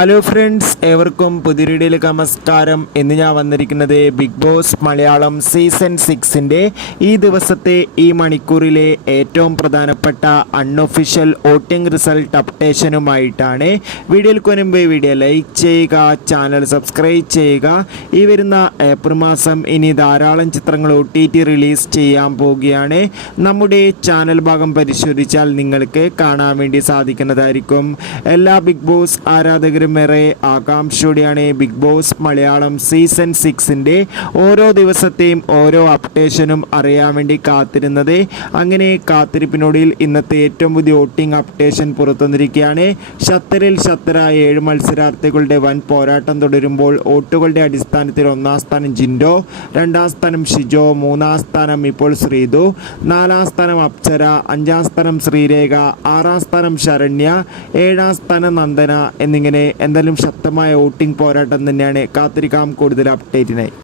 Hello friends, ഏവർക്കും പുതിയ വീഡിയോയിലേക്ക് നമസ്കാരം. ഇന്ന് ഞാൻ വന്നിരിക്കുന്നത് ബിഗ് ബോസ് മലയാളം സീസൺ 6ൻ്റെ ഈ ദിവസത്തെ ഈ മണിക്കൂറിലെ ഏറ്റവും പ്രധാനപ്പെട്ട അൺഒഫീഷ്യൽ വോട്ടിംഗ് റിസൾട്ട് അപ്ഡേഷനുമായിട്ടാണ്. വീഡിയോയ്ക്ക് മുൻപ് വീഡിയോ ലൈക്ക് ചെയ്യുക, ചാനൽ സബ്സ്ക്രൈബ് ചെയ്യുക. ഈ വരുന്ന ഏപ്രിൽ മാസം ഇനി ധാരാളം ചിത്രങ്ങൾ OTT റിലീസ് ചെയ്യാൻ പോവുകയാണ്. നമ്മുടെ ചാനൽ ഭാഗം പരിശോധിച്ചാൽ നിങ്ങൾക്ക് കാണാൻ വേണ്ടി സാധിക്കുന്നതായിരിക്കും. എല്ലാ ബിഗ് ബോസ് ആരാധകരും ഏറെ ആകാംക്ഷയോടെയാണ് ബിഗ് ബോസ് മലയാളം സീസൺ 6ൻ്റെ ഓരോ ദിവസത്തെയും ഓരോ അപ്ഡേഷനും അറിയാൻ വേണ്ടി കാത്തിരുന്നത്. അങ്ങനെ കാത്തിരിപ്പിനൊടുവിൽ ഇന്നത്തെ ഏറ്റവും പുതിയ വോട്ടിംഗ് അപ്ഡേഷൻ പുറത്തുവന്നിരിക്കുകയാണ്. ഷത്തറിൽ ഷത്തറ 7 മത്സരാർത്ഥികളുടെ വൻ പോരാട്ടം തുടരുമ്പോൾ വോട്ടുകളുടെ അടിസ്ഥാനത്തിൽ 1-ാം സ്ഥാനം ജിൻഡോ, 2-ാം സ്ഥാനം ഷിജോ, 3-ാം സ്ഥാനം ഇപ്പോൾ ശ്രീതു, 4-ാം സ്ഥാനം അപ്സര, 5-ാം സ്ഥാനം ശ്രീരേഖ, 6-ാം സ്ഥാനം ശരണ്യ, 7-ാം സ്ഥാനം നന്ദന എന്നിങ്ങനെ എന്തായാലും ശക്തമായ വോട്ടിംഗ് പോരാട്ടം തന്നെയാണ്. കാത്തിരിക്കാം കൂടുതൽ അപ്ഡേറ്റിനായി.